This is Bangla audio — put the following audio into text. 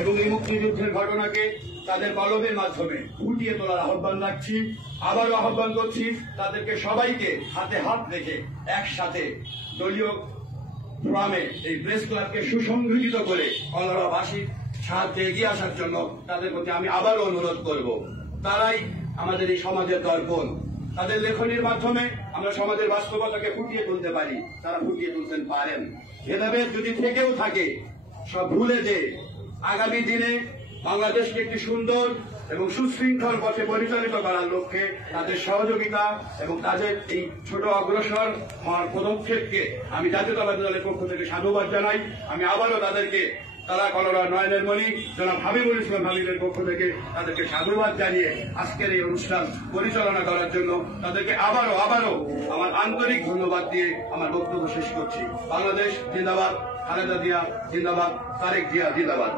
এবং এই মুক্তিযুদ্ধের ঘটনাকে তাদের কলমের মাধ্যমে ফুটিয়ে তোলার আহ্বান রাখছি। আবারও আহ্বান করছি তাদেরকে সবাইকে হাতে হাত রেখে একসাথে দলীয় ফোরামে এই প্রেস ক্লাবকে সুসংগঠিত করে কলরাবাসীর সাহায্যে এগিয়ে আসার জন্য তাদের প্রতি আমি আবারও অনুরোধ করব। তারাই আমাদের এই সমাজের দর্পণ। তাদের লেখনীর মাধ্যমে আমরা সমাজের বাস্তবতাকে ফুটিয়ে তুলতে পারি, তারা ফুটিয়ে তুলতে পারেন। ভেদাভেদ যদি থেকেও থাকে সব ভুলে যে আগামী দিনে বাংলাদেশকে একটি সুন্দর এবং সুশৃঙ্খল পথে পরিচালিত করার লক্ষ্যে তাদের সহযোগিতা এবং তাদের এই ছোট অগ্রসর হওয়ার পদক্ষেপকে আমি জাতীয়তাবাদী দলের পক্ষ থেকে সাধুবাদ জানাই। আমি আবারও তাদেরকে তারা কলরা নয়নের মণি জনাব হাবিবুল ইসলাম হাবিবের পক্ষ থেকে তাদেরকে সাধুবাদ জানিয়ে আজকের এই অনুষ্ঠান পরিচালনা করার জন্য তাদেরকে আবারও আমার আন্তরিক ধন্যবাদ দিয়ে আমার বক্তব্য শেষ করছি। বাংলাদেশ জিন্দাবাদ, খালেদা জিয়া জিন্দাবাদ, তারেক জিয়া জিন্দাবাদ।